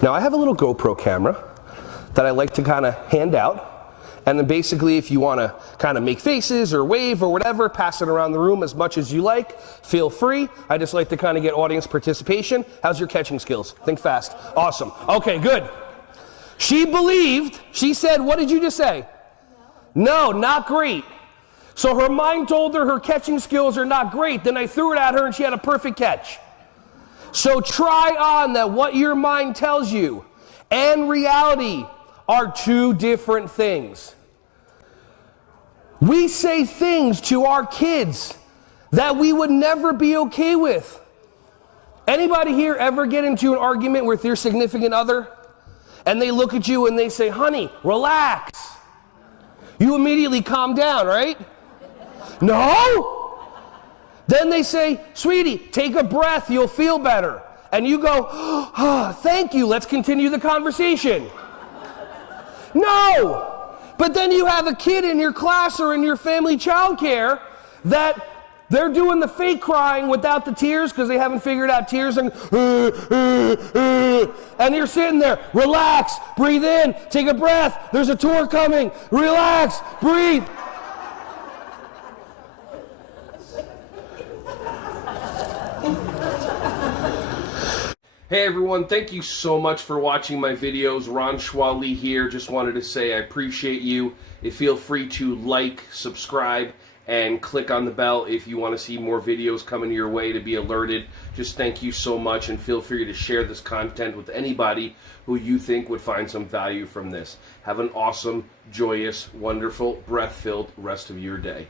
Now I have a little GoPro camera that I like to kind of hand out. And then basically if you want to kind of make faces or wave or whatever, pass it around the room as much as you like, feel free. I just like to kind of get audience participation. How's your catching skills? Think fast. Awesome. Okay, good. She believed, she said, what did you just say? No, not great. So her mind told her her catching skills are not great. Then I threw it at her and she had a perfect catch. So try on that what your mind tells you and reality are two different things. We say things to our kids that we would never be okay with. Anybody here ever get into an argument with your significant other and they look at you and they say, honey, relax. You immediately calm down, right? No? Then they say, sweetie, take a breath, you'll feel better. And you go, oh, thank you, let's continue the conversation. No! But then you have a kid in your class or in your family childcare that they're doing the fake crying without the tears because they haven't figured out tears, and you're sitting there, relax, breathe in, take a breath, there's a tour coming, relax, breathe. Hey everyone, thank you so much for watching my videos. Ron Schwally here. Just wanted to say I appreciate you. Feel free to like, subscribe, and click on the bell if you want to see more videos coming your way to be alerted. Just thank you so much, and feel free to share this content with anybody who you think would find some value from this. Have an awesome, joyous, wonderful, breath-filled rest of your day.